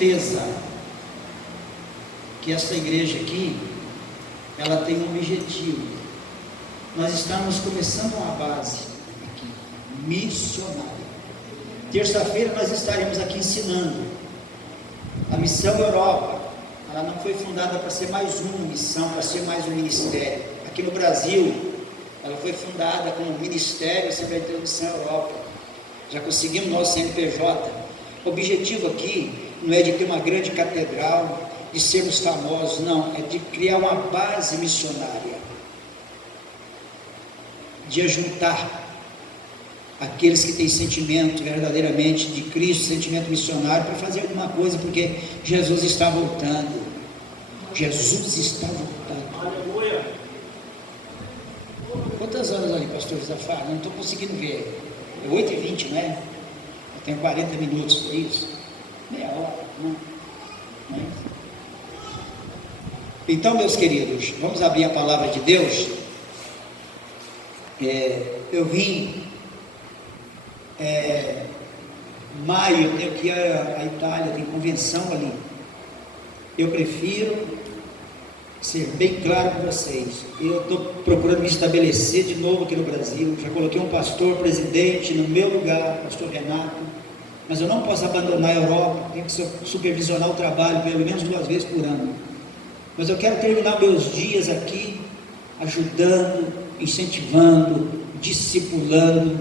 certeza que essa igreja aqui, ela tem um objetivo. Nós estamos começando uma base aqui, missionária. Terça-feira nós estaremos aqui ensinando a Missão Europa. Ela não foi fundada para ser mais uma missão, para ser mais um ministério. Aqui no Brasil, ela foi fundada como Ministério Assembleia de Deus Missão Europa. Já conseguimos nosso CNPJ. O objetivo aqui não é de ter uma grande catedral, de sermos famosos, não, é de criar uma base missionária, de ajuntar aqueles que têm sentimento verdadeiramente de Cristo, sentimento missionário, para fazer alguma coisa, porque Jesus está voltando. Jesus está voltando. Aleluia. Quantas horas aí, pastor Zafar? Não estou conseguindo ver. É 8h20, não é? Eu tenho 40 minutos para isso. Meia hora, não é? Então, meus queridos, vamos abrir a palavra de Deus. Eu vim maio, eu tenho que ir à Itália, tem convenção ali. Eu prefiro ser bem claro com vocês. Eu estou procurando me estabelecer de novo aqui no Brasil. Já coloquei um pastor presidente no meu lugar, pastor Renato, mas eu não posso abandonar a Europa. Tenho que supervisionar o trabalho pelo menos 2 vezes por ano. Mas eu quero terminar meus dias aqui ajudando, incentivando, discipulando,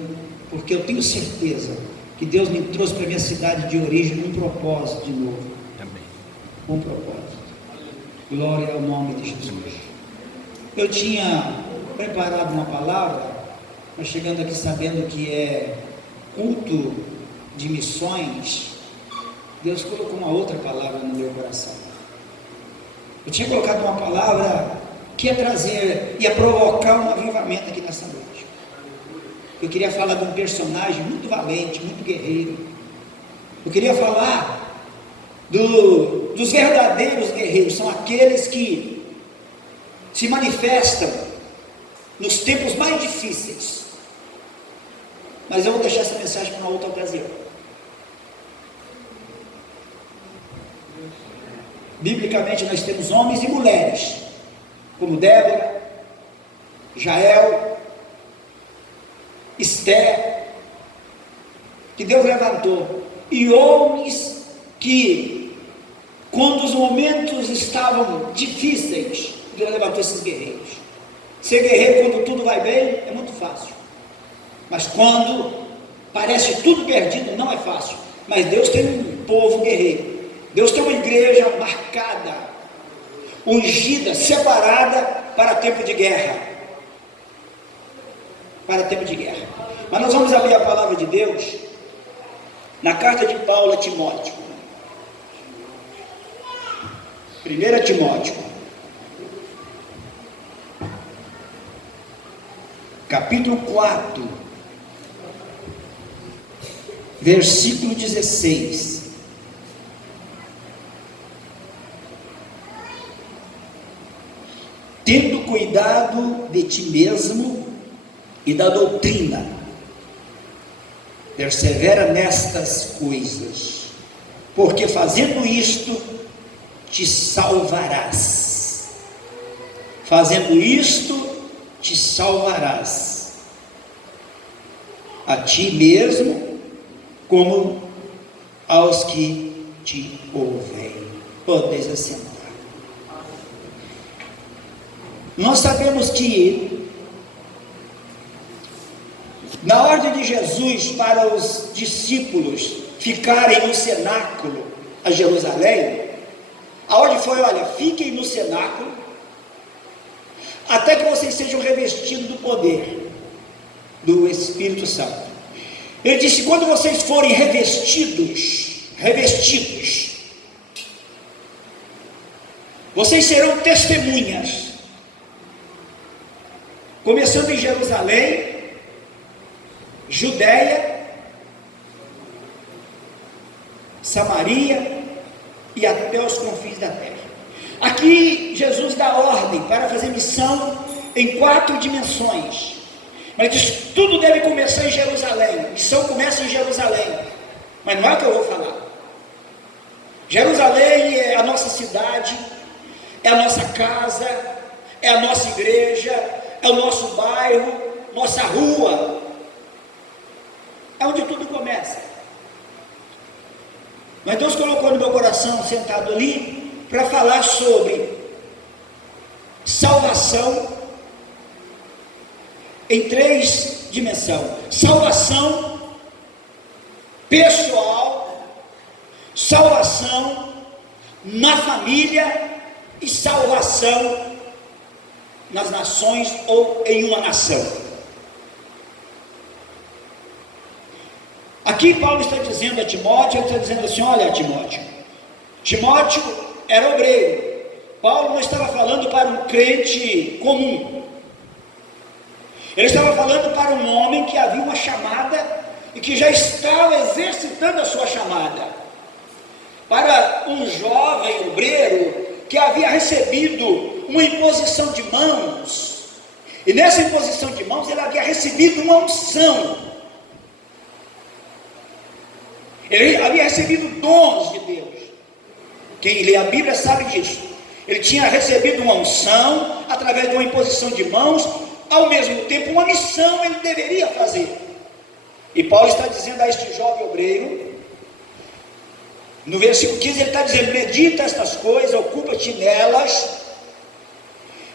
porque eu tenho certeza que Deus me trouxe para a minha cidade de origem com um propósito de novo. Amém. Com um propósito. Glória ao nome de Jesus. Eu tinha preparado uma palavra, mas chegando aqui sabendo que é culto de missões, Deus colocou uma outra palavra no meu coração. Eu tinha colocado uma palavra que ia trazer, ia provocar um avivamento aqui nessa noite. Eu queria falar de um personagem muito valente, muito guerreiro. Eu queria falar dos verdadeiros guerreiros. São aqueles que se manifestam nos tempos mais difíceis. Mas eu vou deixar essa mensagem para uma outra ocasião. Biblicamente nós temos homens e mulheres, como Débora, Jael, Esther, que Deus levantou, e homens que, quando os momentos estavam difíceis, Deus levantou esses guerreiros. Ser guerreiro quando tudo vai bem é muito fácil, mas quando parece tudo perdido não é fácil. Mas Deus tem um povo guerreiro. Deus tem uma igreja marcada, ungida, separada para tempo de guerra. Para tempo de guerra. Mas nós vamos abrir a palavra de Deus na carta de Paulo a Timóteo. 1 Timóteo, capítulo 4, versículo 16. Tendo cuidado de ti mesmo e da doutrina, persevera nestas coisas, porque fazendo isto te salvarás. Fazendo isto te salvarás, a ti mesmo, como aos que te ouvem. Podeis assentar. Nós sabemos que na ordem de Jesus para os discípulos ficarem no cenáculo a Jerusalém, a ordem foi: olha, fiquem no cenáculo até que vocês sejam revestidos do poder do Espírito Santo. Ele disse: quando vocês forem revestidos, vocês serão testemunhas, começando em Jerusalém, Judeia, Samaria e até os confins da terra. Aqui Jesus dá ordem para fazer missão em 4 dimensões, mas diz: tudo deve começar em Jerusalém. Missão começa em Jerusalém, mas não é o que eu vou falar. Jerusalém é a nossa cidade, é a nossa casa, é a nossa igreja, é o nosso bairro, nossa rua, é onde tudo começa. Mas Deus colocou no meu coração, sentado ali, para falar sobre salvação em 3 dimensões: salvação pessoal, salvação na família e salvação nas nações ou em uma nação. Aqui Paulo está dizendo a Timóteo, ele está dizendo assim: olha, Timóteo era obreiro. Paulo não estava falando para um crente comum, ele estava falando para um homem que havia uma chamada e que já estava exercitando a sua chamada, para um jovem obreiro que havia recebido uma imposição de mãos, e nessa imposição de mãos ele havia recebido uma unção. Ele havia recebido dons de Deus. Quem lê a Bíblia sabe disso. Ele tinha recebido uma unção através de uma imposição de mãos, ao mesmo tempo uma missão ele deveria fazer. E Paulo está dizendo a este jovem obreiro, no versículo 15 ele está dizendo: medita estas coisas, ocupa-te nelas.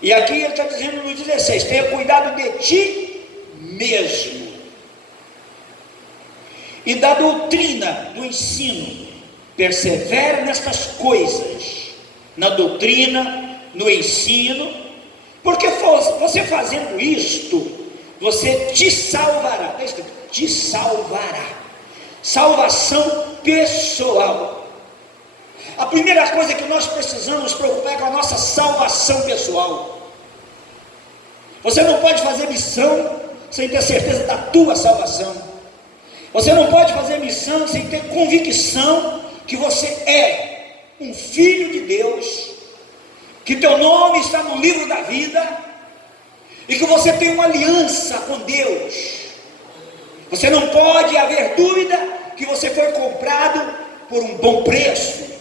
E aqui ele está dizendo no 16: tenha cuidado de ti mesmo e da doutrina, do ensino, persevera nestas coisas, na doutrina, no ensino, porque você fazendo isto, você te salvará. Te salvará. Salvação pessoal. A primeira coisa que nós precisamos nos preocupar é com a nossa salvação pessoal. Você não pode fazer missão sem ter certeza da tua salvação. Você não pode fazer missão sem ter convicção que você é um filho de Deus, que teu nome está no livro da vida e que você tem uma aliança com Deus. Você não pode haver dúvida que você foi comprado por um bom preço.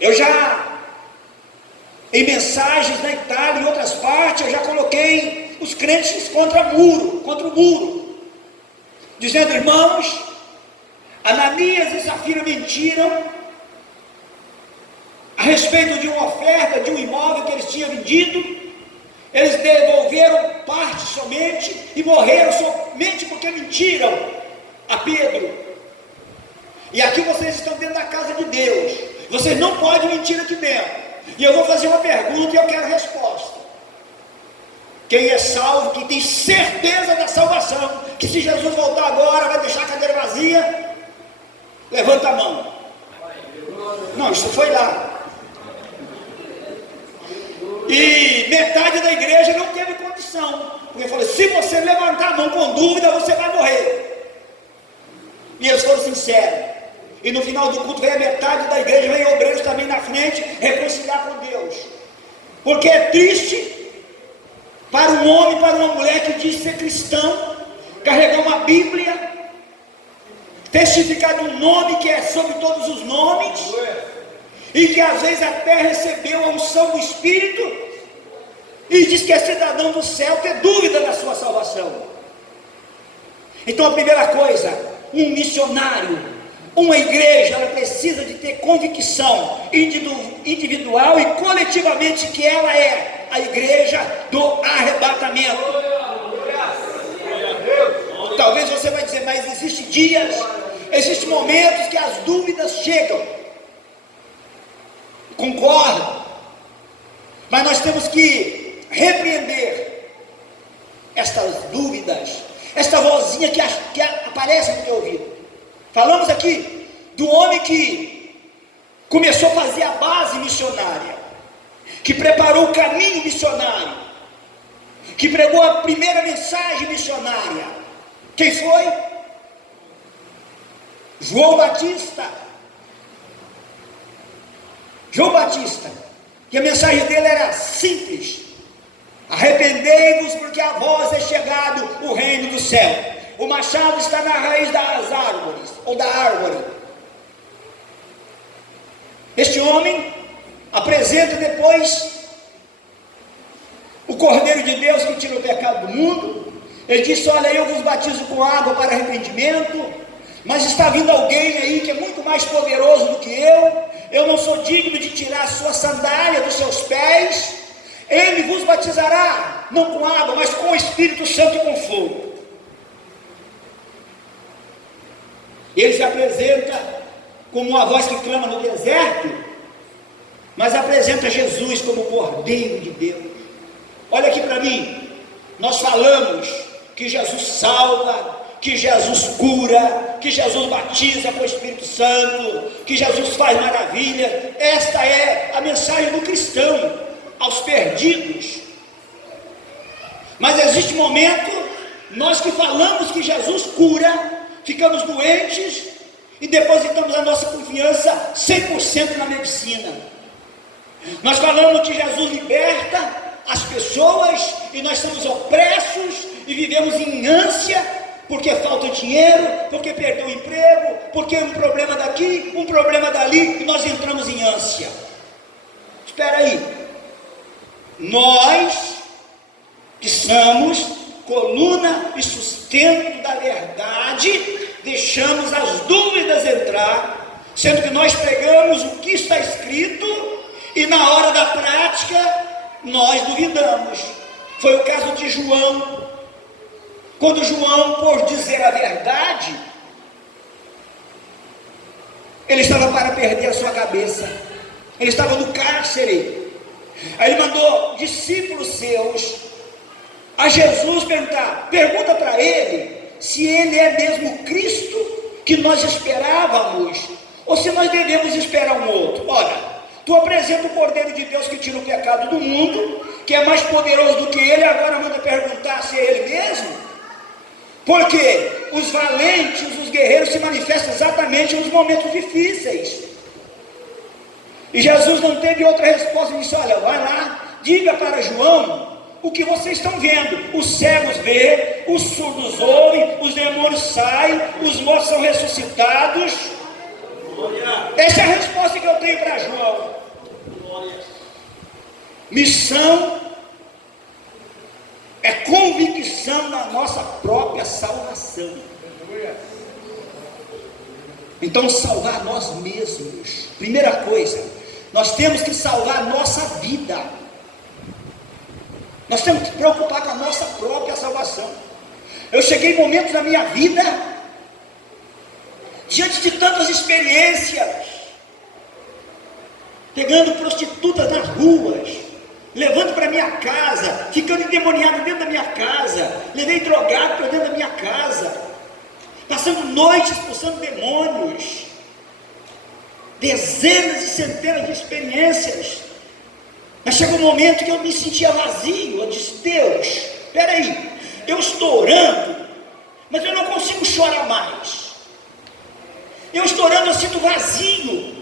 Eu já, em mensagens na Itália e em outras partes, eu já coloquei os crentes contra o muro, dizendo: irmãos, Ananias e Safira mentiram a respeito de uma oferta de um imóvel que eles tinham vendido. Eles devolveram parte somente e morreram somente porque mentiram a Pedro. E aqui vocês estão dentro da casa de Deus, vocês não podem mentir aqui dentro. E eu vou fazer uma pergunta e eu quero resposta. Quem é salvo, que tem certeza da salvação, que se Jesus voltar agora vai deixar a cadeira vazia, levanta a mão. Não, isso foi lá. E metade da igreja não teve condição, porque falou: se você levantar a mão com dúvida, você vai morrer. E eles foram sinceros. E no final do culto veio a metade da igreja, veio obreiros também na frente, reconciliar com Deus. Porque é triste para um homem, para uma mulher que diz ser cristão, carregar uma Bíblia, testificar de um nome que é sobre todos os nomes, e que às vezes até recebeu a unção do Espírito, e diz que é cidadão do céu, ter dúvida da sua salvação. Então a primeira coisa, um missionário, uma igreja, ela precisa de ter convicção individual e coletivamente que ela é a igreja do arrebatamento. Talvez você vai dizer: mas existem dias, existem momentos que as dúvidas chegam. Concordo, mas nós temos que repreender estas dúvidas, esta vozinha que aparece no teu ouvido. Falamos aqui do homem que começou a fazer a base missionária, que preparou o caminho missionário, que pregou a primeira mensagem missionária. Quem foi? João Batista. João Batista, que a mensagem dele era simples: arrependei-vos, porque a vós é chegado o reino do céu. O machado está na raiz das árvores, ou da árvore. Este homem apresenta depois o Cordeiro de Deus que tira o pecado do mundo. Ele disse: olha, eu vos batizo com água para arrependimento, mas está vindo alguém aí que é muito mais poderoso do que eu não sou digno de tirar a sua sandália dos seus pés. Ele vos batizará, não com água, mas com o Espírito Santo e com fogo. Ele se apresenta como uma voz que clama no deserto, mas apresenta Jesus como o Cordeiro de Deus. Olha aqui para mim, nós falamos que Jesus salva, que Jesus cura, que Jesus batiza com o Espírito Santo, que Jesus faz maravilha. Esta é a mensagem do cristão aos perdidos. Mas existe momento, nós que falamos que Jesus cura, ficamos doentes e depositamos a nossa confiança 100% na medicina. Nós falamos que Jesus liberta as pessoas e nós somos opressos e vivemos em ânsia, porque falta dinheiro, porque perdeu o emprego, porque um problema daqui, um problema dali, e nós entramos em ânsia. Espera aí, nós que somos coluna e sustento da verdade, deixamos as dúvidas entrar, sendo que nós pregamos o que está escrito e na hora da prática nós duvidamos. Foi o caso de João. Quando João, por dizer a verdade, ele estava para perder a sua cabeça, ele estava no cárcere. Aí ele mandou discípulos seus a Jesus pergunta para ele se ele é mesmo Cristo que nós esperávamos, ou se nós devemos esperar um outro. Ora, tu apresenta o Cordeiro de Deus que tira o pecado do mundo, que é mais poderoso do que ele, agora manda perguntar se é ele mesmo? Porque os valentes, os guerreiros se manifestam exatamente nos momentos difíceis. E Jesus não teve outra resposta, ele disse: olha, vai lá, diga para João o que vocês estão vendo. Os cegos vêem, os surdos ouvem, os demônios saem, os mortos são ressuscitados. Essa é a resposta que eu tenho para João. Missão é convicção na nossa própria salvação. Então, salvar nós mesmos. Primeira coisa, nós temos que salvar a nossa vida. Nós temos que nos preocupar com a nossa própria salvação. Eu cheguei em momentos da minha vida, diante de tantas experiências, pegando prostitutas nas ruas, levando para minha casa, ficando endemoniado dentro da minha casa, levei drogado para dentro da minha casa, passando noites expulsando demônios, dezenas e centenas de experiências. Mas chegou um momento que eu me sentia vazio. Eu disse: Deus, espera aí, eu estou orando, mas eu não consigo chorar mais. Eu estou orando, eu sinto vazio.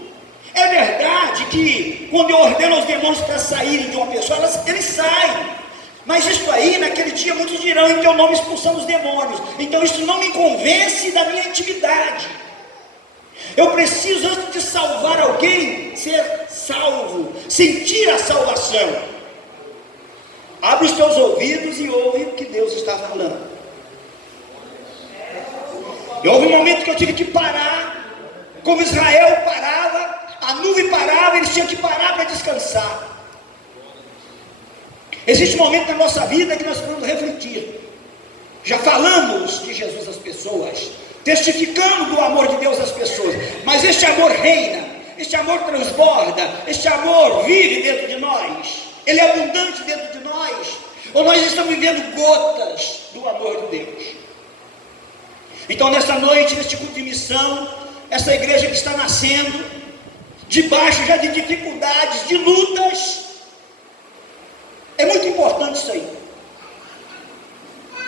É verdade que quando eu ordeno aos demônios para saírem de uma pessoa, eles saem. Mas isso aí, naquele dia, muitos dirão: em teu nome expulsamos demônios. Então isso não me convence da minha intimidade. Eu preciso, antes de salvar alguém, ser salvo, sentir a salvação. Abre os teus ouvidos e ouve o que Deus está falando. E houve um momento que eu tive que parar, como Israel parava, a nuvem parava, eles tinham que parar para descansar. Existe um momento na nossa vida que nós podemos refletir. Já falamos de Jesus às pessoas, testificando do amor de Deus às pessoas, mas este amor reina, este amor transborda, este amor vive dentro de nós, ele é abundante dentro de nós, ou nós estamos vivendo gotas do amor de Deus? Então nessa noite, neste culto de missão, essa igreja que está nascendo, debaixo já de dificuldades, de lutas, é muito importante isso aí.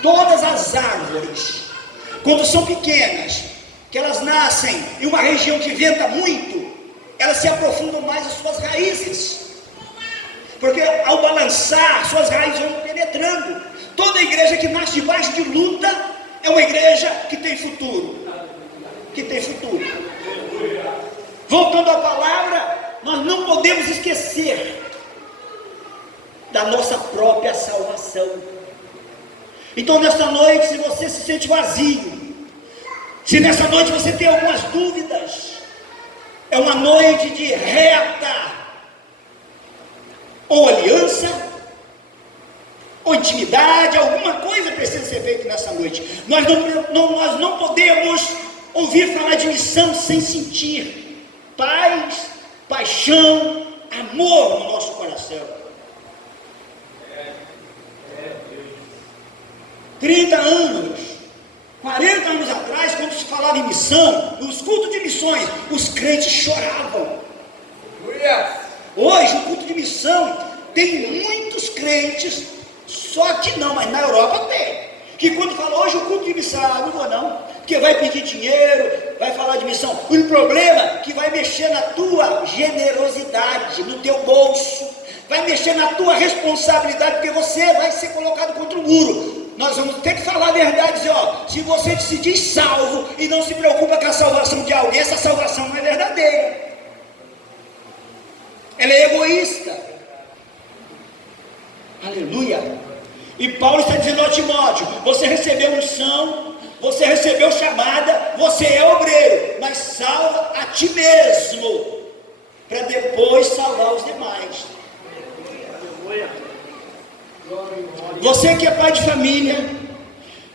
Todas as árvores, quando são pequenas, que elas nascem em uma região que venta muito, elas se aprofundam mais as suas raízes, porque ao balançar, suas raízes vão penetrando. Toda igreja que nasce debaixo de luta é uma igreja que tem futuro. Que tem futuro. Voltando à palavra, da nossa própria salvação. Então nesta noite, se você se sente vazio, se nessa noite você tem algumas dúvidas, é uma noite de reta, ou aliança, ou intimidade, alguma coisa precisa ser feita nessa noite. Nós não podemos ouvir falar de missão sem sentir paz, paixão, amor no nosso coração. 30 anos, 40 anos atrás, quando se falava em missão, nos cultos de missões, os crentes choravam. Hoje, o culto de missão tem muitos crentes, só que não, mas na Europa tem, que quando fala hoje o culto de missão, não vou não, porque vai pedir dinheiro, vai falar de missão. O problema é que vai mexer na tua generosidade, no teu bolso, vai mexer na tua responsabilidade, porque você vai ser colocado contra o muro. Nós vamos ter que falar a verdade, dizer, se você se diz salvo e não se preocupa com a salvação de alguém, essa salvação não é verdadeira, ela é egoísta. Aleluia. E Paulo está dizendo ao Timóteo: você recebeu unção, você recebeu chamada, você é obreiro, mas salva a ti mesmo, para depois salvar os demais. Você que é pai de família,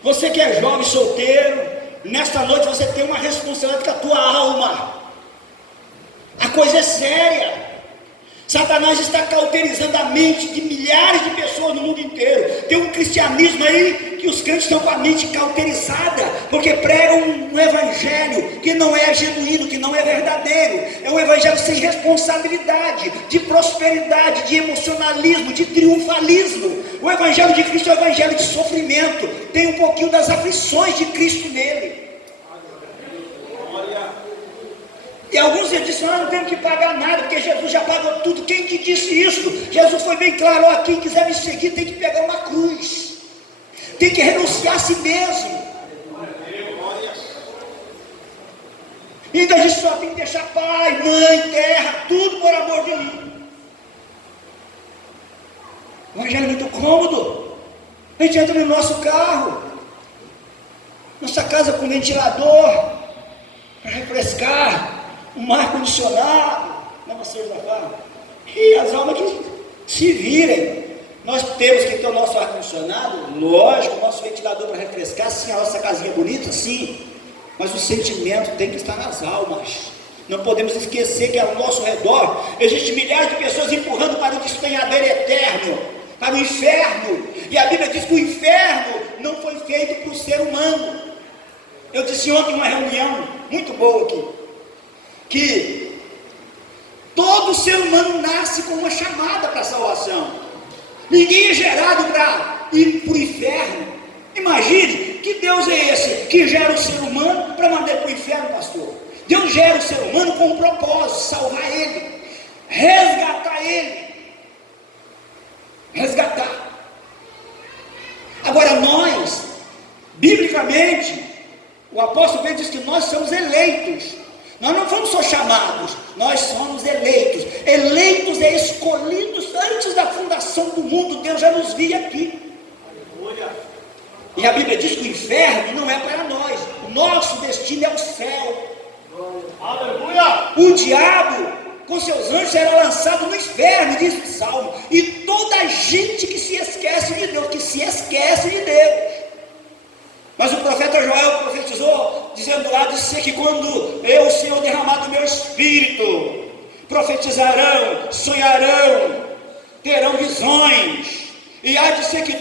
você que é jovem solteiro, nesta noite você tem uma responsabilidade com a tua alma. A coisa é séria. Satanás está cauterizando a mente de milhares de pessoas no mundo inteiro. Tem um cristianismo aí que os crentes estão com a mente cauterizada, porque pregam um evangelho que não é genuíno, que não é verdadeiro. É um evangelho sem responsabilidade, de prosperidade, de emocionalismo, de triunfalismo. O evangelho de Cristo é um evangelho de sofrimento, tem um pouquinho das aflições de Cristo nele. E alguns disseram: não temos que pagar nada, porque Jesus já pagou tudo. Quem te disse isso? Jesus foi bem claro: quem quiser me seguir tem que pegar uma cruz, tem que renunciar a si mesmo. E ainda diz: só tem que deixar pai, mãe, terra, tudo por amor de mim. O evangelho é muito cômodo. A gente entra no nosso carro, nossa casa com ventilador para refrescar, um ar-condicionado, não seja da farra, e as almas que se virem. Nós temos que ter o nosso ar-condicionado, lógico, o nosso ventilador para refrescar, sim, a nossa casinha bonita, sim, mas o sentimento tem que estar nas almas. Não podemos esquecer que ao nosso redor existem milhares de pessoas empurrando para o despenhadeiro eterno, para o inferno, e a Bíblia diz que o inferno não foi feito para o ser humano. Eu disse ontem em uma reunião muito boa aqui, que todo ser humano nasce com uma chamada para a salvação. Ninguém é gerado para ir para o inferno. Imagine, que Deus é esse que gera o ser humano para mandar para o inferno, pastor? Deus gera o ser humano com um propósito: salvar ele, resgatar ele, resgatar. Agora nós, biblicamente, o apóstolo Pedro diz que nós somos eleitos. Nós não fomos só chamados, nós somos eleitos. Eleitos é escolhidos antes da fundação do mundo. Deus já nos via aqui. E a Bíblia diz que o inferno não é para nós. O nosso destino é o céu. Aleluia! O diabo com seus anjos será lançado no inferno, diz o Salmo. E toda gente que se esquece de Deus, Mas o profeta Joel profetizou, dizendo lá, disse que quando eu, o Senhor, derramar do meu espírito, profetizarão, sonharão, terão visões, e há de ser que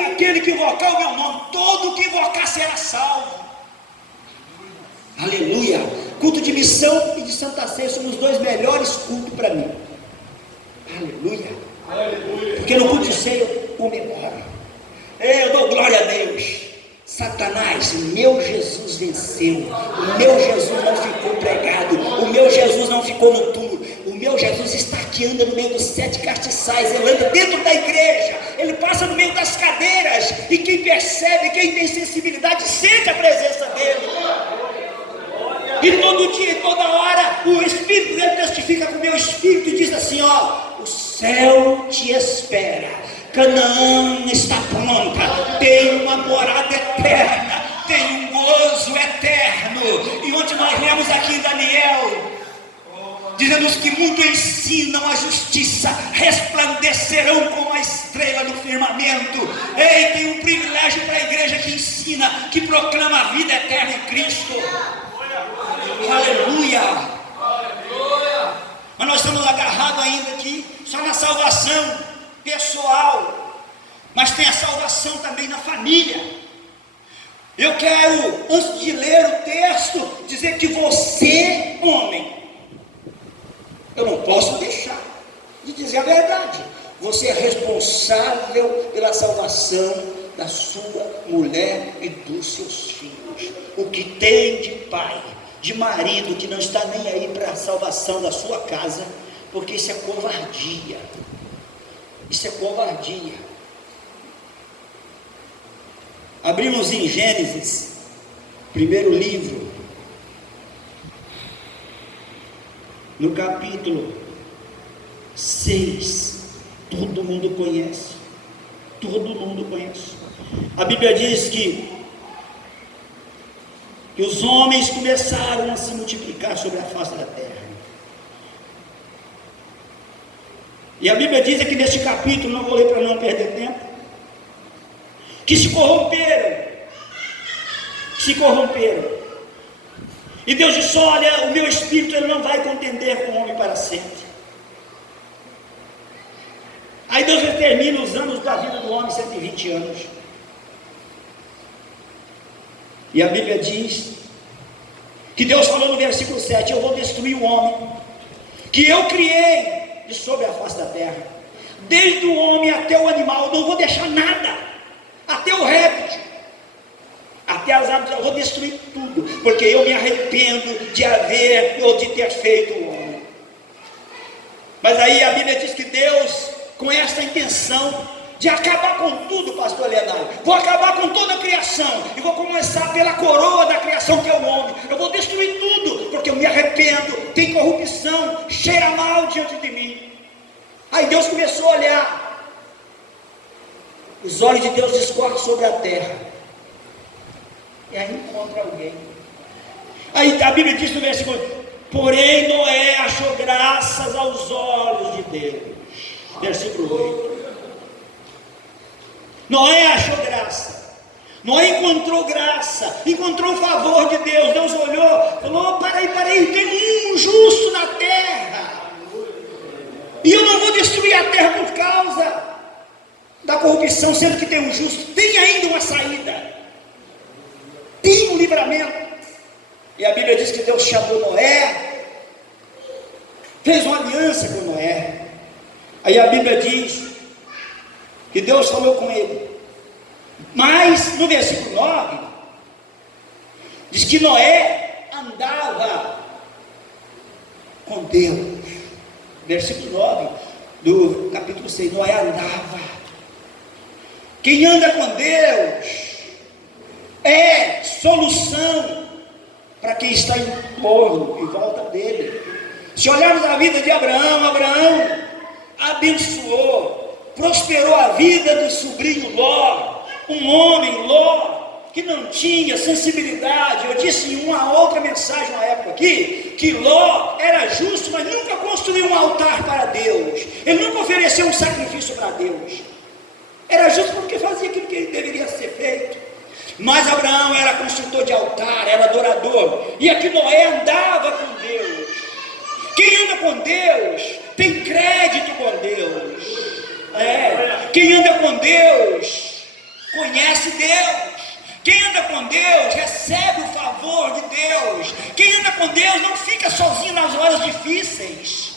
aquele que invocar o meu nome, todo que invocar será salvo. Aleluia! Culto de missão e de Santa Ceia são os dois melhores cultos para mim. Aleluia! Aleluia! Porque no culto de ceia eu comemoro, eu dou glória a Deus. Satanás, meu Jesus venceu, o meu Jesus não ficou pregado, o meu Jesus não ficou no túmulo, o meu Jesus está aqui, anda no meio dos 7 castiçais, ele anda dentro da igreja, ele passa no meio das cadeiras, e quem percebe, quem tem sensibilidade, sente a presença dele. E todo dia, toda hora, o Espírito dele testifica com o meu espírito e diz assim: o céu te espera. Canaã está pronta, tem uma morada eterna, tem um gozo eterno. E onde nós lemos aqui em Daniel, dizendo que muito ensinam a justiça, resplandecerão como a estrela no firmamento. Ei, tem um privilégio para a igreja que ensina, que proclama a vida eterna em Cristo. Aleluia. Mas nós estamos agarrados ainda aqui só na salvação pessoal, mas tem a salvação também na família. Eu quero, antes de ler o texto, dizer que você, homem, eu não posso deixar de dizer a verdade. Você é responsável pela salvação da sua mulher e dos seus filhos. O que tem de pai, de marido que não está nem aí para a salvação da sua casa, porque isso é covardia. Isso é covardia. Abrimos em Gênesis, primeiro livro, no capítulo 6, todo mundo conhece, a Bíblia diz que os homens começaram a se multiplicar sobre a face da terra, e a Bíblia diz aqui neste capítulo, não vou ler para não perder tempo, que se corromperam, e Deus disse: olha, o meu espírito ele não vai contender com o homem para sempre. Aí Deus determina os anos da vida do homem, 120 anos. E a Bíblia diz que Deus falou no versículo 7: eu vou destruir o homem que eu criei de sobre a face da terra, desde o homem até o animal, não vou deixar nada, até o réptil, até as aves, eu vou destruir tudo, porque eu me arrependo de haver ou de ter feito o homem. Mas aí a Bíblia diz que Deus, com esta intenção de acabar com tudo, pastor Leonardo, vou acabar com toda a criação, e vou começar pela coroa da criação, que é o homem. Eu vou destruir tudo, porque eu me arrependo, tem corrupção, cheira mal diante de mim. Aí Deus começou a olhar, os olhos de Deus discorrem sobre a terra, e aí encontra alguém. Aí a Bíblia diz no versículo: porém Noé achou graças aos olhos de Deus. Versículo 8. Noé achou graça, Noé encontrou graça, encontrou o favor de Deus. Deus olhou, falou: peraí, tem um justo na terra, e eu não vou destruir a terra por causa da corrupção, sendo que tem um justo. Tem ainda uma saída, tem um livramento. E a Bíblia diz que Deus chamou Noé, fez uma aliança com Noé. Aí a Bíblia diz que Deus falou com ele, mas no versículo 9 diz que Noé andava com Deus. Versículo 9 do capítulo 6, Noé andava. Quem anda com Deus é solução para quem está em torno, em volta dele. Se olharmos a vida de Abraão, Abraão abençoou, prosperou a vida do sobrinho Ló, um homem, Ló, que não tinha sensibilidade. Eu disse em uma outra mensagem, uma época aqui, que Ló era justo, mas nunca construiu um altar para Deus, ele nunca ofereceu um sacrifício para Deus. Era justo porque fazia aquilo que deveria ser feito. Mas Abraão era construtor de altar, era adorador. E aqui Noé andava com Deus. Quem anda com Deus tem crédito com Deus. Quem anda com Deus conhece Deus. Quem anda com Deus recebe o favor de Deus. Quem anda com Deus não fica sozinho nas horas difíceis.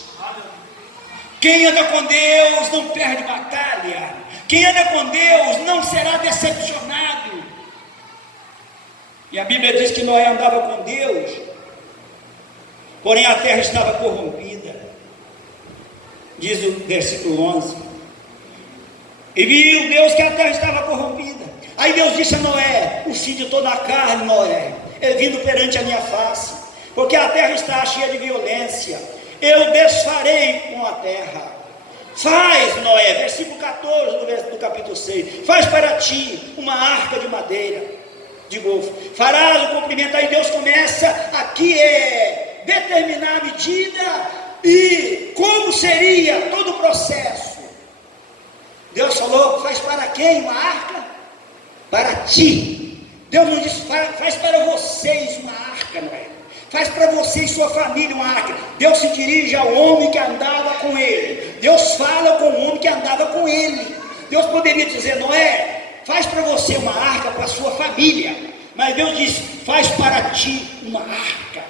Quem anda com Deus não perde batalha. Quem anda com Deus não será decepcionado. E a Bíblia diz que Noé andava com Deus, porém a terra estava corrompida. Diz o versículo 11: e viu Deus que a terra estava corrompida. Aí Deus disse a Noé: o fim de toda a carne, Noé, é vindo perante a minha face, porque a terra está cheia de violência. Eu desfarei com a terra, Faz, Noé, versículo 14 do capítulo 6, faz para ti uma arca de madeira, de golfo, farás o comprimento. Aí Deus começa aqui determinar a medida e como seria todo o processo. Deus falou, faz para quem uma arca? Para ti. Deus não disse, faz para vocês uma arca, Noé. Faz para você e sua família uma arca. Deus se dirige ao homem que andava com ele. Deus fala com o homem que andava com ele. Deus poderia dizer, Noé, faz para você uma arca para a sua família. Mas Deus diz, faz para ti uma arca.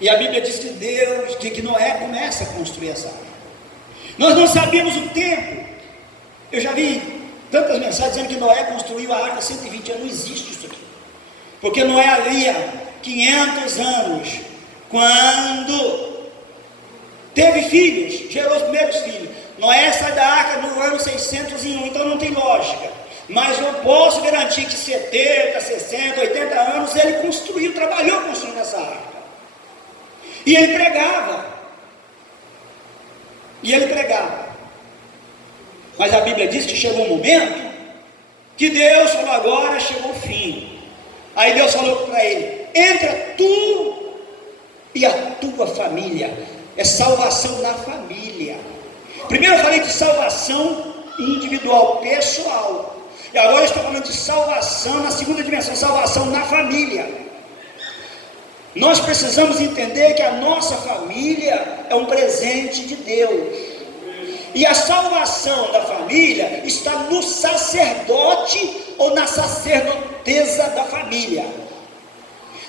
E a Bíblia diz que Noé começa a construir essa arca. Nós não sabemos o tempo. Eu já vi tantas mensagens dizendo que Noé construiu a arca há 120 anos. Não existe isso aqui. Porque Noé havia 500 anos, quando teve filhos, gerou os primeiros filhos. Noé sai da arca no ano 601, então não tem lógica. Mas eu posso garantir que 70, 60, 80 anos ele construiu, trabalhou construindo essa arca. E ele pregava. Mas a Bíblia diz que chegou um momento que Deus falou, agora chegou o fim. Aí Deus falou para ele, entra tu e a tua família. É salvação da família. Primeiro eu falei de salvação individual, pessoal. E agora eu estou falando de salvação na segunda dimensão, salvação na família. Nós precisamos entender que a nossa família é um presente de Deus. E a salvação da família está no sacerdote ou na sacerdotesa da família.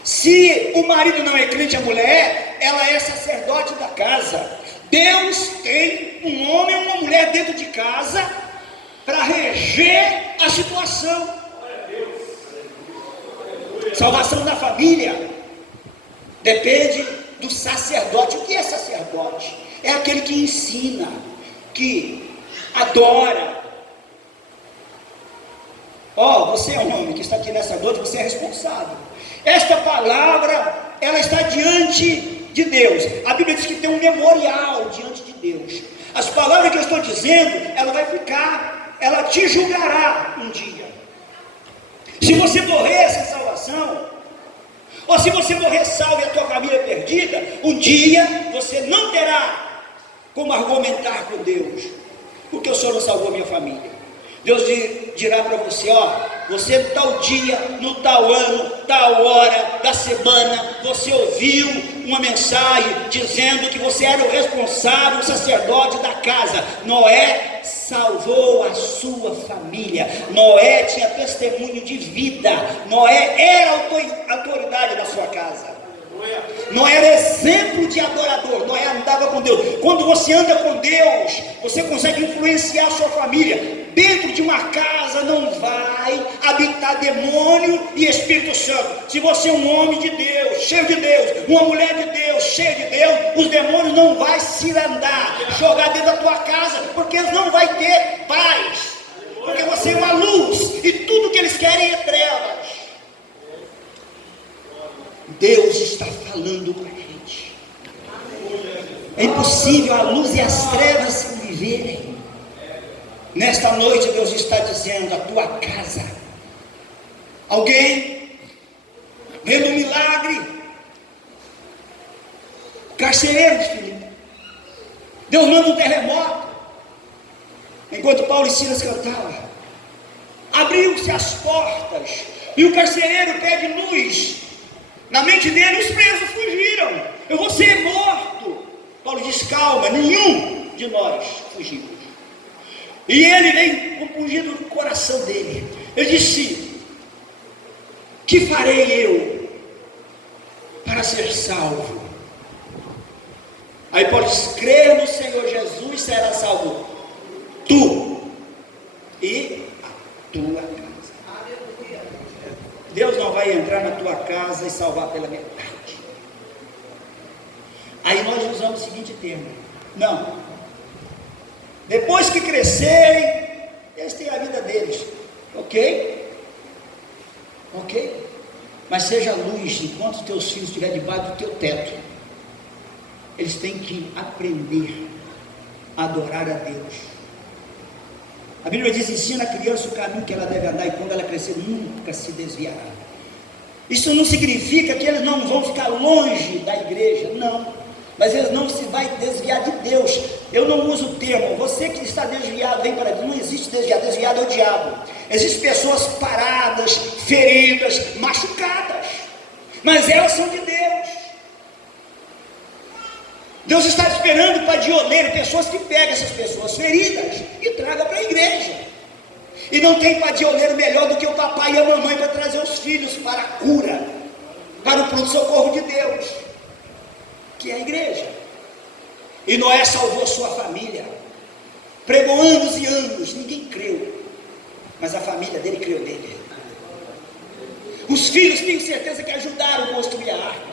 Se o marido não é crente, a mulher, ela é sacerdote da casa. Deus tem um homem e uma mulher dentro de casa para reger a situação. Salvação da família depende do sacerdote. O que é sacerdote? É aquele que ensina, que adora. Você é um homem que está aqui nessa noite, você é responsável. Esta palavra, ela está diante de Deus. A Bíblia diz que tem um memorial diante de Deus. As palavras que eu estou dizendo, ela vai ficar, ela te julgará um dia. Se você morrer sem salvação, ou se você morrer salvo e a tua família perdida, um dia você não terá como argumentar com Deus, porque o Senhor não salvou a minha família. Deus dirá para você, você tal dia, no tal ano, tal hora da semana, você ouviu uma mensagem dizendo que você era o responsável, o sacerdote da casa. Noé salvou a sua família. Noé tinha testemunho de vida. Noé era autoridade na sua casa. Noé era exemplo de adorador. Noé andava com Deus. Quando você anda com Deus, você consegue influenciar a sua família. Dentro de uma casa não vai habitar demônio e Espírito Santo. Se você é um homem de Deus, cheio de Deus, uma mulher de Deus, cheia de Deus, os demônios não vão se andar, jogar dentro da tua casa, porque eles não vão ter paz. Porque você é uma luz e tudo que eles querem é trevas. Deus está falando para a gente. É impossível a luz e as trevas conviverem. Nesta noite Deus está dizendo, a tua casa, alguém vendo um milagre, carcereiro de Filipe, Deus manda um terremoto, enquanto Paulo e Silas cantavam, abriu-se as portas, e o carcereiro pede luz, na mente dele os presos fugiram, eu vou ser morto. Paulo diz, calma, nenhum de nós fugimos. E ele vem compungido no coração dele. Ele disse, que farei eu para ser salvo? Aí Paulo diz, crê no Senhor Jesus, será salvo tu e a tua casa. Deus não vai entrar na tua casa e salvar pela metade. Aí nós usamos o seguinte termo, não, depois que crescerem, eles têm a vida deles, ok? Mas seja luz enquanto os teus filhos estiverem debaixo do teu teto. eles têm que aprender a adorar a Deus. A Bíblia diz: ensina a criança o caminho que ela deve andar, e quando ela crescer nunca se desviará. Isso não significa que eles não vão ficar longe da igreja, não, mas eles não se vai desviar de Deus. Eu não uso o termo, você que está desviado, vem para Deus. Não existe desviado, desviado é o diabo. Existem pessoas paradas, feridas, machucadas, mas elas são de Deus. Deus está esperando para padioneiro, pessoas que pegam essas pessoas feridas e tragam para a igreja. E não tem padioneiro melhor do que o papai e a mamãe para trazer os filhos para a cura, para o pronto-socorro de Deus, que é a igreja. E Noé salvou sua família, pregou anos e anos, ninguém creu, mas a família dele creu nele. Os filhos, tenho certeza que ajudaram a construir a arca,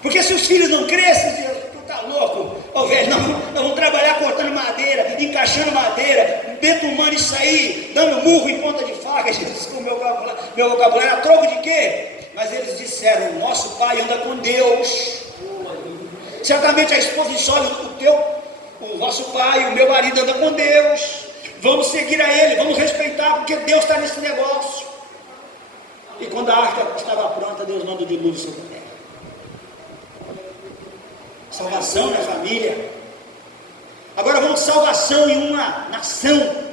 porque se os filhos não crescem, tu tá louco, ô velho, nós vamos trabalhar cortando madeira, encaixando madeira, betumando isso aí, dando murro em ponta de faca. O meu vocabulário era troco de quê? Mas eles disseram: nosso pai anda com Deus. Certamente a esposa disse: olha, o vosso pai, o meu marido anda com Deus, vamos seguir a ele, vamos respeitar, porque Deus está nesse negócio. E quando a arca estava pronta, Deus manda o dilúvio sobre a terra. Salvação na família. Agora vamos salvação em uma nação.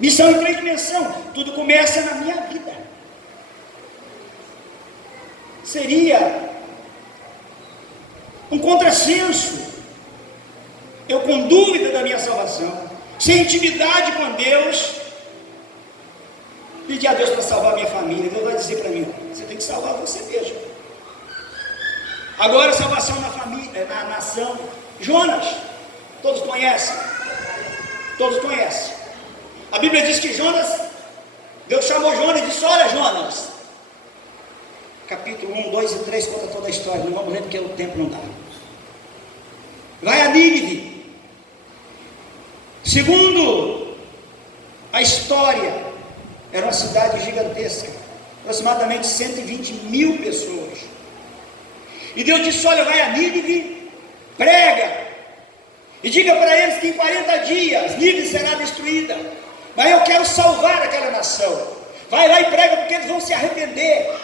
Missão em 3 dimensões. Tudo começa na minha vida. Seria um contrassenso eu, com dúvida da minha salvação, sem intimidade com Deus, pedir a Deus para salvar a minha família. Deus vai dizer para mim: você tem que salvar você mesmo. Agora, salvação na família, na nação. Jonas, todos conhecem. A Bíblia diz que Deus chamou Jonas e disse: olha, Jonas, capítulo 1, 2 e 3 conta toda a história, não vamos ler porque o tempo não dá. Vai a Nínive. Segundo a história, era uma cidade gigantesca, aproximadamente 120 mil pessoas. E Deus disse: olha, vai a Nínive, prega, e diga para eles que em 40 dias Nínive será destruída, mas eu quero salvar aquela nação. Vai lá e prega, porque eles vão se arrepender.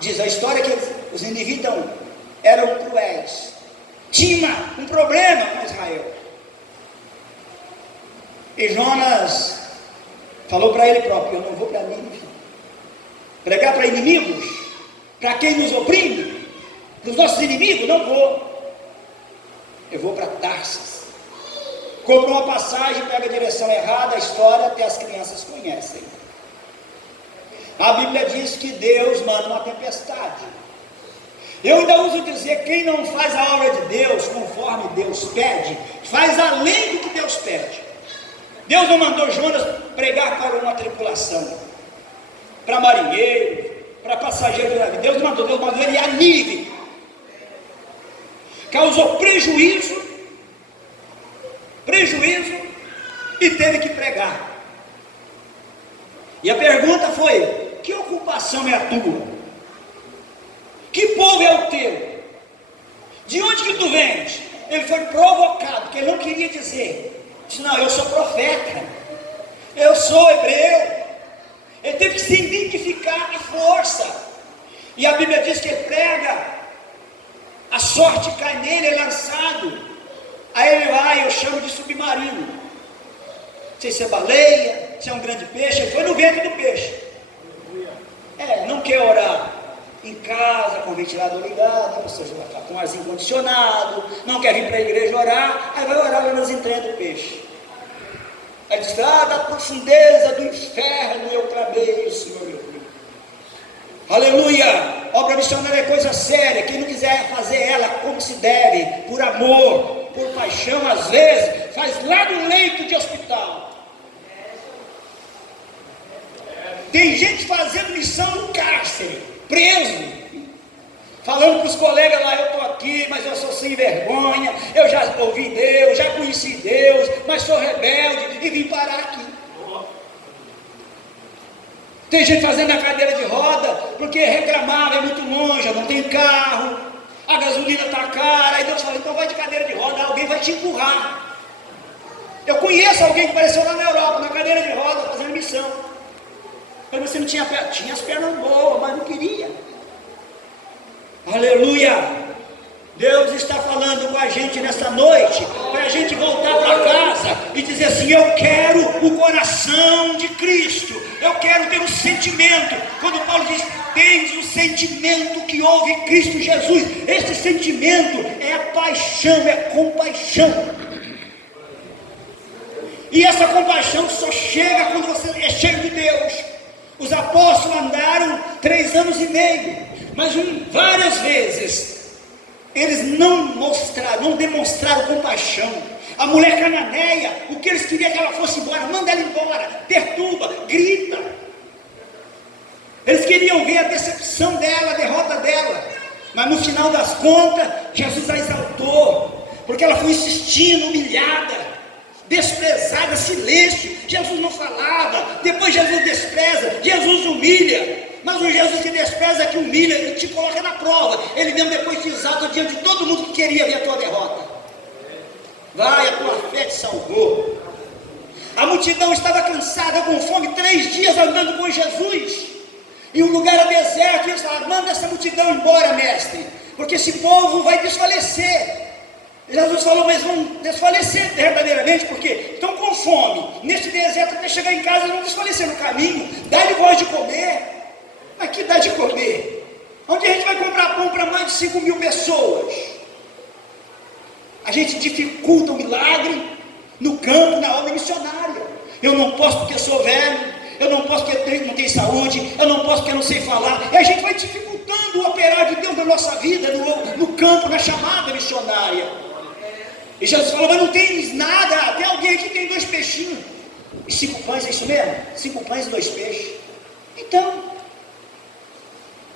Diz a história que os ninivitas eram cruéis, tinha um problema com Israel. E Jonas falou para ele próprio: eu não vou para Nínive pregar para inimigos, para quem nos oprime, para os nossos inimigos. Não vou. Eu vou para Tarsis. Comprou uma passagem, pega a direção errada, a história até as crianças conhecem. A Bíblia diz que Deus manda uma tempestade. Eu ainda uso dizer: quem não faz a obra de Deus conforme Deus pede, faz além do que Deus pede. Deus não mandou Jonas pregar para uma tripulação, para marinheiro, para passageiro de navio. Deus mandou ele a Nínive. Causou prejuízo, e teve que pregar. E a pergunta foi: que ocupação é a tua? Que povo é o teu? De onde que tu vens? Ele foi provocado, porque ele não queria dizer. Disse: não, eu sou profeta, eu sou hebreu. Ele teve que se identificar à força. E a Bíblia diz que ele prega, a sorte cai nele, é lançado. Aí ele vai, eu chamo de submarino. Não sei se é baleia, se é um grande peixe. Ele foi no ventre do peixe. Não quer orar em casa, com o ventilador ligado, ou seja, com arzinho condicionado, não quer vir para a igreja orar, aí vai orar lá nas entranhas do peixe. Aí diz: da profundeza do inferno eu clamei o Senhor meu Deus. Aleluia! Obra missionária é coisa séria. Quem não quiser fazer ela como se deve, por amor, por paixão, às vezes, faz lá no leito de hospital. Tem gente fazendo missão no cárcere, preso, falando para os colegas lá: eu estou aqui, mas eu sou sem vergonha, eu já ouvi Deus, já conheci Deus, mas sou rebelde e vim parar aqui. Tem gente fazendo a cadeira de roda porque reclamava, é muito longe, eu não tenho carro, a gasolina está cara. Aí Deus fala, então vai de cadeira de roda, alguém vai te empurrar. Eu conheço alguém que apareceu lá na Europa, na cadeira de roda, fazendo missão. Mas você não tinha pernas, tinha as pernas boas, mas não queria. Aleluia! Deus está falando com a gente nessa noite, para a gente voltar para casa e dizer assim, eu quero o coração de Cristo, eu quero ter o sentimento. Quando Paulo diz, tens o sentimento que houve em Cristo Jesus, esse sentimento é a paixão, é compaixão. E essa compaixão só chega quando você é cheio de Deus. Os apóstolos andaram 3 anos e meio, mas várias vezes eles não demonstraram compaixão. A mulher cananeia, o que eles queriam é que ela fosse embora, manda ela embora, perturba, grita. Eles queriam ver a decepção dela, a derrota dela, mas no final das contas, Jesus a exaltou, porque ela foi insistindo, humilhada, desprezada, silêncio. Jesus não falava, depois Jesus despreza, Jesus humilha. Mas o Jesus que despreza, que humilha, ele te coloca na prova. Ele mesmo depois te exalta diante de todo mundo que queria ver a tua derrota. Vai, a tua fé te salvou. A multidão estava cansada, com fome, 3 dias andando com Jesus. E o lugar era deserto, e eles falaram, manda essa multidão embora, mestre, porque esse povo vai desfalecer. Jesus falou, mas vão desfalecer verdadeiramente, porque estão com fome, nesse deserto, até chegar em casa, vão desfalecer no caminho. Dá-lhe voz de comer. Mas que dá de comer? Onde a gente vai comprar pão para mais de 5.000 pessoas? A gente dificulta o milagre no campo, na obra missionária. Eu não posso porque sou velho, eu não posso porque não tenho saúde, eu não posso porque eu não sei falar. E a gente vai dificultando o operar de Deus na nossa vida, no campo, na chamada missionária. E Jesus falou, mas não tens nada, tem alguém aqui que tem 2 peixinhos. E 5 pães, é isso mesmo? 5 pães e 2 peixes. Então,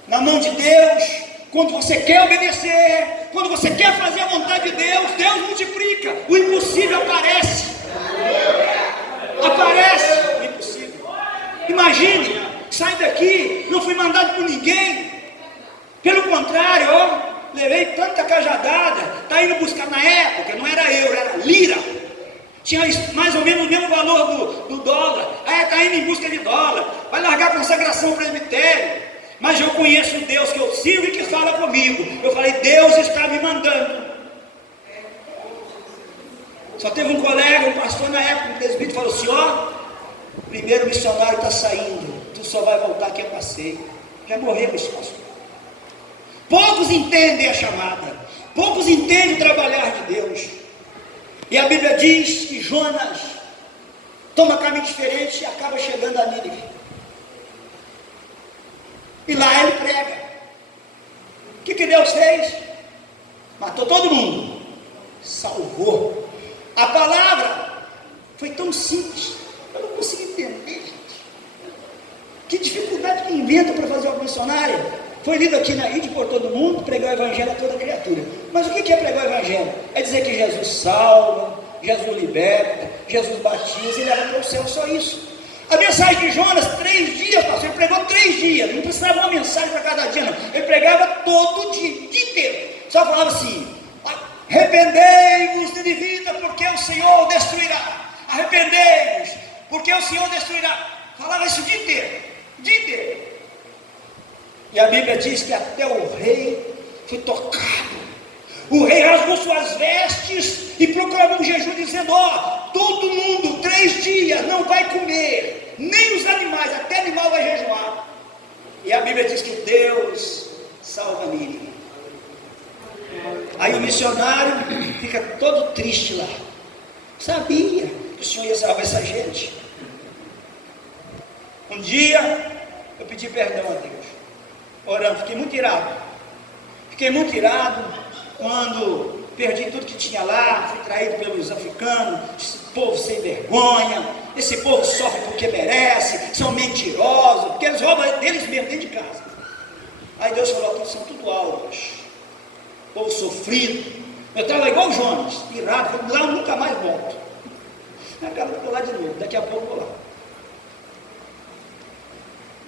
na mão de Deus, quando você quer obedecer, quando você quer fazer a vontade de Deus, Deus multiplica, o impossível aparece. Aparece o impossível. Imagine, sai daqui, não fui mandado por ninguém, pelo contrário, levei tanta cajadada, está indo buscar, na época não era euro, era lira, tinha mais ou menos o mesmo valor do dólar. Está indo em busca de dólar, vai largar a consagração presbitério. Mas eu conheço o Deus que eu sirvo e que fala comigo. Eu falei, Deus está me mandando. Só teve um colega, um pastor na época, um presbítero, falou assim, o primeiro missionário está saindo, tu só vai voltar que é passeio. Já morreu esse pastor. Poucos entendem a chamada, poucos entendem o trabalhar de Deus. E a Bíblia diz que Jonas toma caminho diferente e acaba chegando a Nínive. E lá ele prega. O que Deus fez? Matou todo mundo, salvou. A palavra foi tão simples, eu não consigo entender. Que dificuldade que inventa para fazer uma missionária? Foi lido aqui na ID por todo mundo, pregar o evangelho a toda criatura. Mas o que é pregar o evangelho? É dizer que Jesus salva, Jesus liberta, Jesus batiza e leva para o céu, só isso. A mensagem de Jonas, 3 dias, pastor, ele pregou 3 dias, não precisava uma mensagem para cada dia, não. Ele pregava todo dia, o dia inteiro. Só falava assim, arrependei-vos de Nínive, porque o Senhor destruirá. Arrependei-vos, porque o Senhor destruirá. Falava isso o dia inteiro, o dia inteiro. E a Bíblia diz que até o rei foi tocado. O rei rasgou suas vestes e proclamou um jejum, dizendo, todo mundo 3 dias não vai comer, nem os animais, até animal vai jejuar. E a Bíblia diz que Deus salva Nínive. Aí o missionário fica todo triste lá. Sabia que o Senhor ia salvar essa gente. Um dia eu pedi perdão a Deus, orando, fiquei muito irado. Fiquei muito irado quando perdi tudo que tinha lá, fui traído pelos africanos, esse povo sem vergonha, esse povo sofre porque merece, são mentirosos, porque eles roubam deles mesmo dentro de casa. Aí Deus falou, são tudo almas, povo sofrido. Eu estava igual Jonas, irado, lá eu nunca mais volto. Acaba de pular de novo, daqui a pouco vou lá.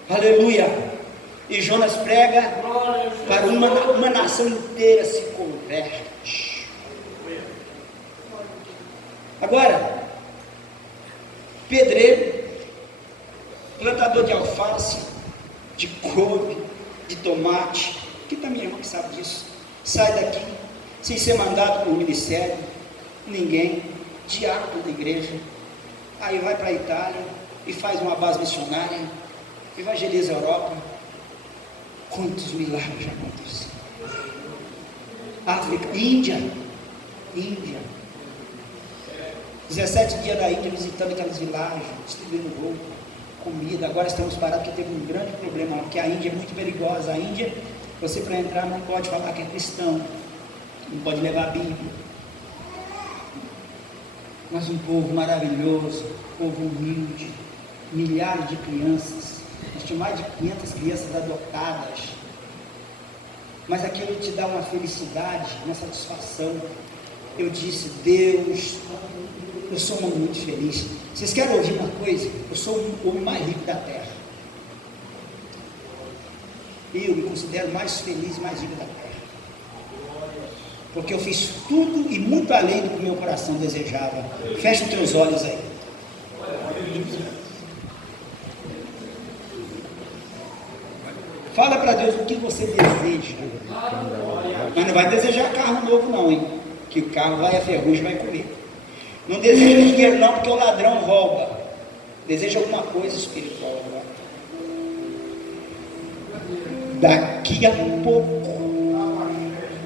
Aleluia. E Jonas prega para uma nação inteira se converte. Agora, pedreiro, plantador de alface, de couve, de tomate, que também é irmão que sabe disso, sai daqui sem ser mandado para o ministério, ninguém, diácono da igreja, aí vai para a Itália e faz uma base missionária, evangeliza a Europa. Quantos milagres já aconteceram? África, Índia, 17 dias na Índia visitando aquelas vilagens, distribuindo roupa, comida. Agora estamos parados porque teve um grande problema, porque a Índia é muito perigosa. A Índia, você para entrar não pode falar que é cristão, não pode levar a Bíblia. Mas um povo maravilhoso, povo humilde, milhares de crianças. Nós tínhamos mais de 500 crianças adotadas. Mas aquilo te dá uma felicidade, uma satisfação. Eu disse, Deus, eu sou um homem muito feliz. Vocês querem ouvir uma coisa? Eu sou o homem mais rico da terra. Eu me considero mais feliz e mais rico da terra. Porque eu fiz tudo e muito além do que meu coração desejava. Fecha os teus olhos aí. Fala para Deus o que você deseja. Mas não vai desejar carro novo não, hein? Que o carro vai, a ferrugem vai comer. Não deseja dinheiro não, porque o ladrão rouba. Deseja alguma coisa espiritual agora. Daqui a pouco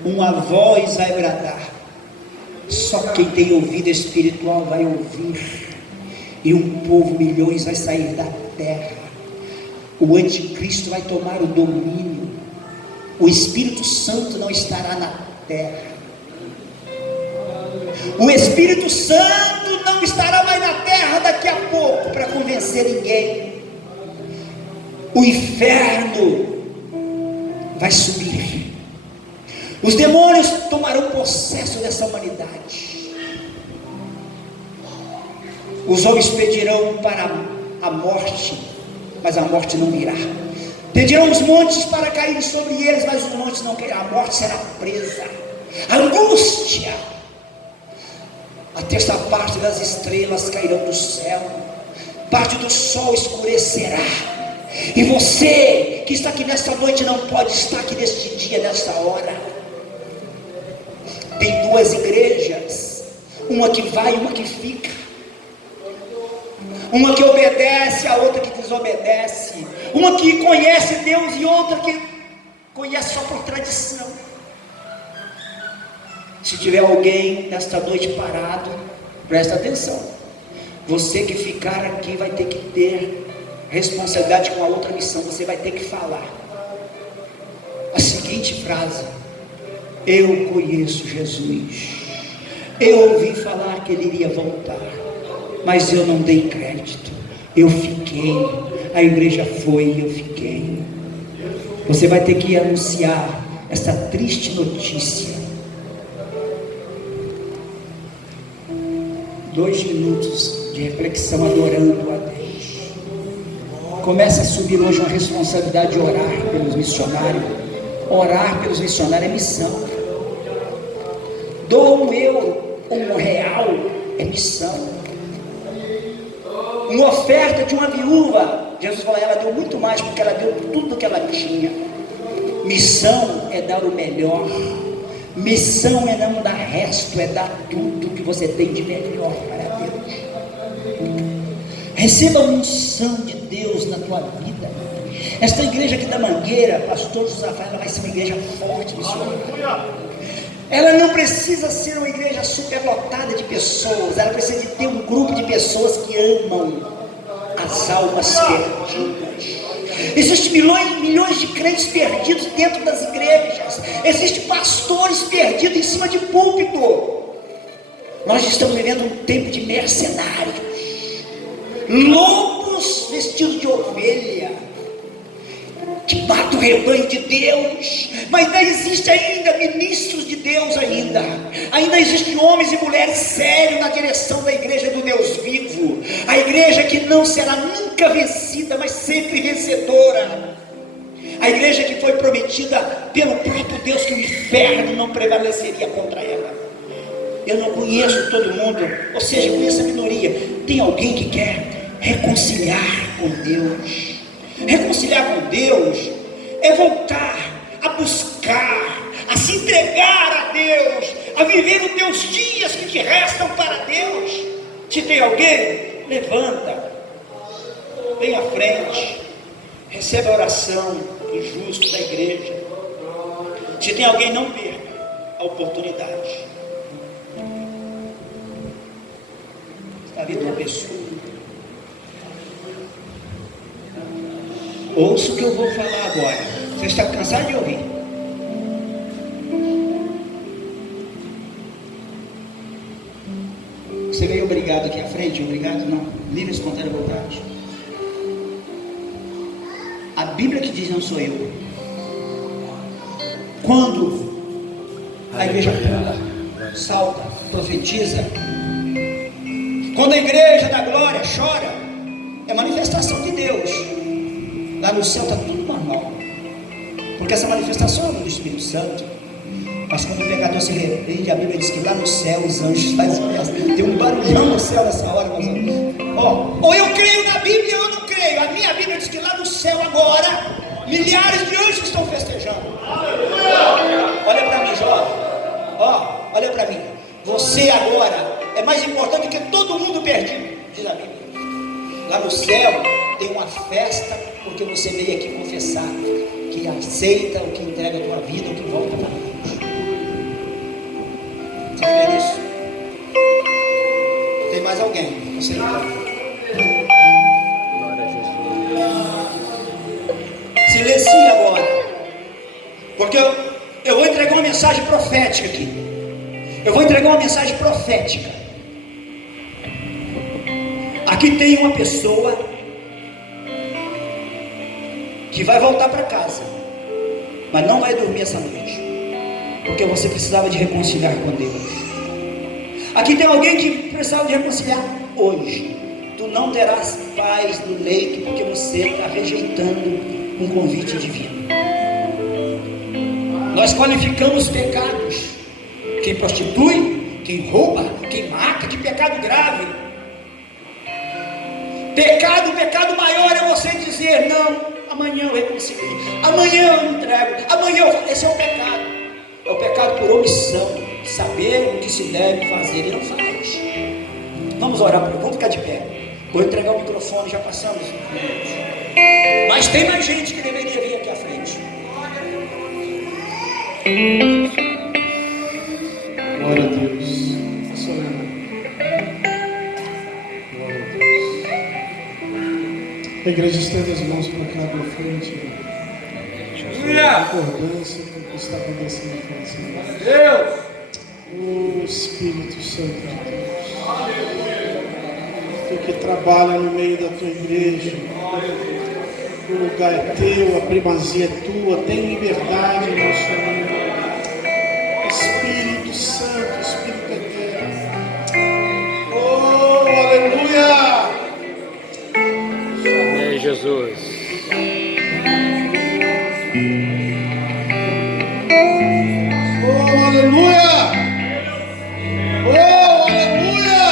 uma voz vai bradar. Só quem tem ouvido espiritual vai ouvir. E um povo, milhões, vai sair da terra. O anticristo vai tomar o domínio. O Espírito Santo não estará na terra. O Espírito Santo não estará mais na terra daqui a pouco para convencer ninguém. O inferno vai subir. Os demônios tomarão possesso dessa humanidade. Os homens pedirão para a morte, mas a morte não virá. Pedirão os montes para caírem sobre eles, mas os montes não cairão. A morte será presa. A angústia. A terça parte das estrelas cairão do céu. Parte do sol escurecerá. E você que está aqui nesta noite não pode estar aqui neste dia, nesta hora. Tem duas igrejas. Uma que vai e uma que fica. Uma que obedece, a outra que desobedece. Uma que conhece Deus e outra que conhece só por tradição. Se tiver alguém nesta noite parado, presta atenção. Você que ficar aqui vai ter que ter responsabilidade com a outra missão. Você vai ter que falar a seguinte frase: eu conheço Jesus. Eu ouvi falar que ele iria voltar, mas eu não dei crédito. Eu fiquei. A igreja foi e eu fiquei. Você vai ter que anunciar essa triste notícia. 2 minutos de reflexão adorando a Deus. Começa a subir hoje uma responsabilidade de orar pelos missionários. Orar pelos missionários é missão. Dou €1, R$1 é missão. Uma oferta de uma viúva, Jesus falou, ela deu muito mais porque ela deu tudo que ela tinha. Missão é dar o melhor. Missão é não dar resto, é dar tudo que você tem de melhor para Deus. Receba a unção de Deus na tua vida. Esta igreja aqui da Mangueira, pastor José Rafael, ela vai ser uma igreja forte, missionária. Ela não precisa ser uma igreja superlotada de pessoas. Ela precisa de ter um grupo de pessoas que amam as almas perdidas. Existem milhões de crentes perdidos dentro das igrejas. Existem pastores perdidos em cima de púlpito. Nós estamos vivendo um tempo de mercenários, lobos vestidos de ovelha. que mata o rebanho de Deus, mas ainda existe ainda ministros de Deus ainda existem homens e mulheres sérios na direção da igreja do Deus vivo, a igreja que não será nunca vencida, mas sempre vencedora, a igreja que foi prometida pelo próprio Deus que o inferno não prevaleceria contra ela. Eu não conheço todo mundo, ou seja, eu conheço a minoria. Tem alguém que quer reconciliar com Deus? Reconciliar com Deus é voltar a buscar, a se entregar a Deus, a viver os teus dias que te restam para Deus. Se tem alguém, levanta, vem à frente, recebe a oração do justo da igreja. Se tem alguém, não perca a oportunidade. Está vindo uma pessoa. Ouça o que eu vou falar agora. Você está cansado de ouvir? Você veio obrigado aqui à frente? Obrigado não. Livre, espontânea vontade. A Bíblia que diz, não sou eu. Quando a igreja pula, salta, profetiza, quando a igreja da glória chora, é manifestação de Deus. Lá no céu está tudo normal, porque essa manifestação é do Espírito Santo. Mas quando o pecador se arrepende, a Bíblia diz que lá no céu os anjos fazem festa. Tem um barulhão no céu nessa hora, meus amigos. Ou eu creio na Bíblia ou eu não creio. A minha Bíblia diz que lá no céu agora milhares de anjos estão festejando. Olha para mim, jovem. Olha para mim. Você agora é mais importante que todo mundo perdido, diz a Bíblia. Lá no céu tem uma festa, porque você veio aqui confessar que aceita o que entrega a tua vida, o que volta para Deus. Você vê isso? Tem mais alguém? Você não. Silencie agora, porque eu vou entregar uma mensagem profética aqui. Eu vou entregar uma mensagem profética. Aqui tem uma pessoa que vai voltar para casa, mas não vai dormir essa noite, porque você precisava de reconciliar com Deus. Aqui tem alguém que precisava de reconciliar hoje. Tu não terás paz no leito, porque você está rejeitando um convite divino. Nós qualificamos pecados: quem prostitui, quem rouba, quem mata, que pecado grave. Pecado maior é você dizer: não, amanhã eu reconcilio, amanhã eu entrego, amanhã eu... Esse é o pecado. É o pecado por omissão, saber o que se deve fazer e não faz. Vamos orar, vamos ficar de pé. Vou entregar o microfone, já passamos. Mas tem mais gente que deveria vir aqui à frente. Glória a Deus. Glória a Deus. A igreja estende as mãos para cá para frente. Concordância com o que está acontecendo aqui. Deus! O Espírito Santo de Deus. Tu que trabalha no meio da tua igreja. O lugar é teu, a primazia é tua. Tem liberdade, meu Senhor. Espírito Santo, Espírito Eterno. Oh, aleluia! Amém, Jesus. Oh, aleluia! Oh, aleluia!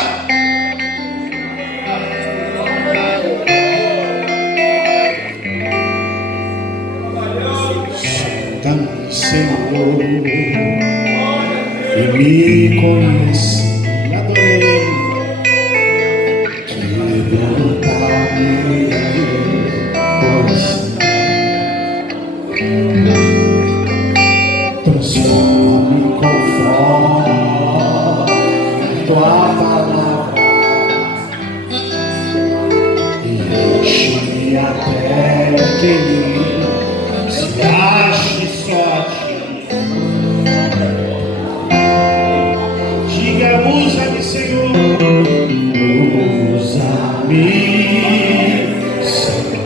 Dá-me, Senhor, e me conhece, adorei, quebranta-me coração, transforme conforme tua palavra, e enche-me até que se ache só a ti. Usa-me, Senhor, usa-me, Senhor.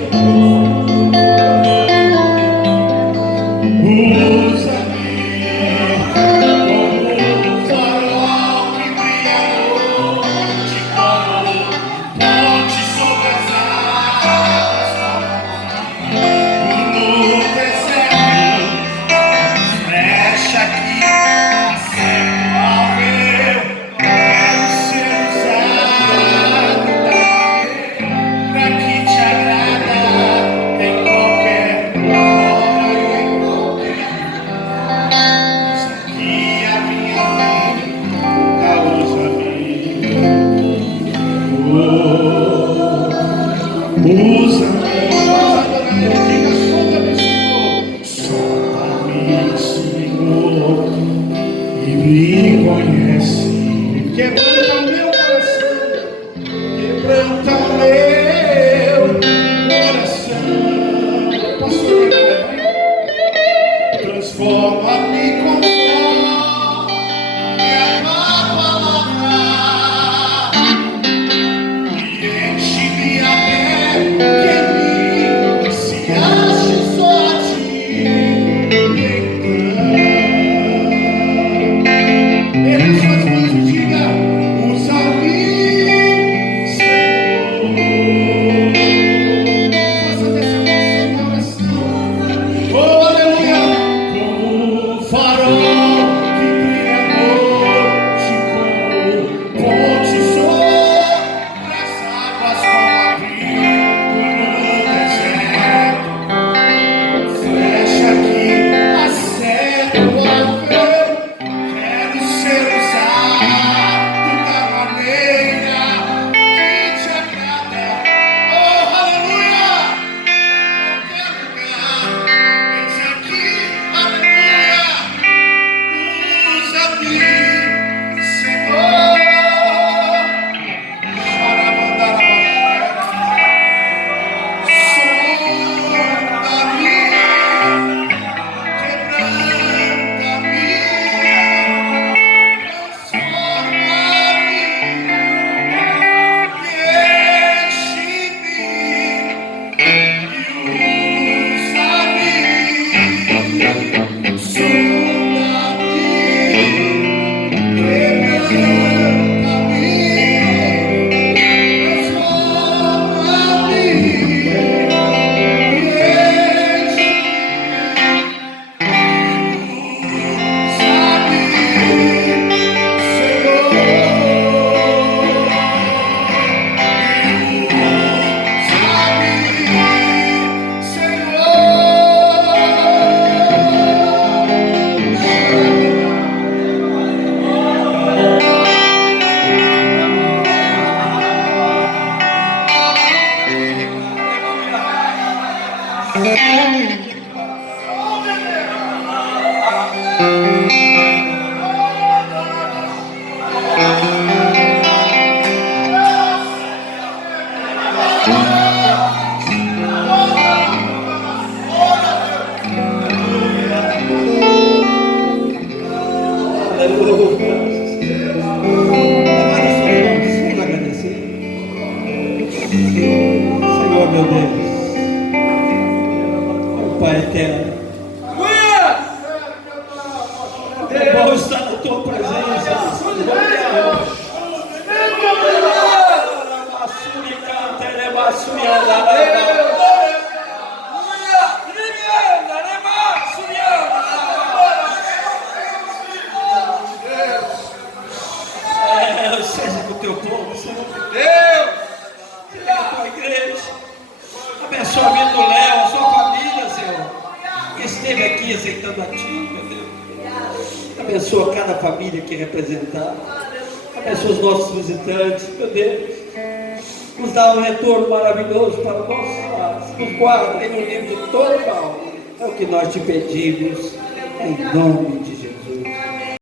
Abençoa cada família que representar. Abençoa os nossos visitantes, meu Deus. Nos dá um retorno maravilhoso para os nossos lares. Nos guarda e nos livra de todo mal. É o que nós te pedimos, em nome de Jesus.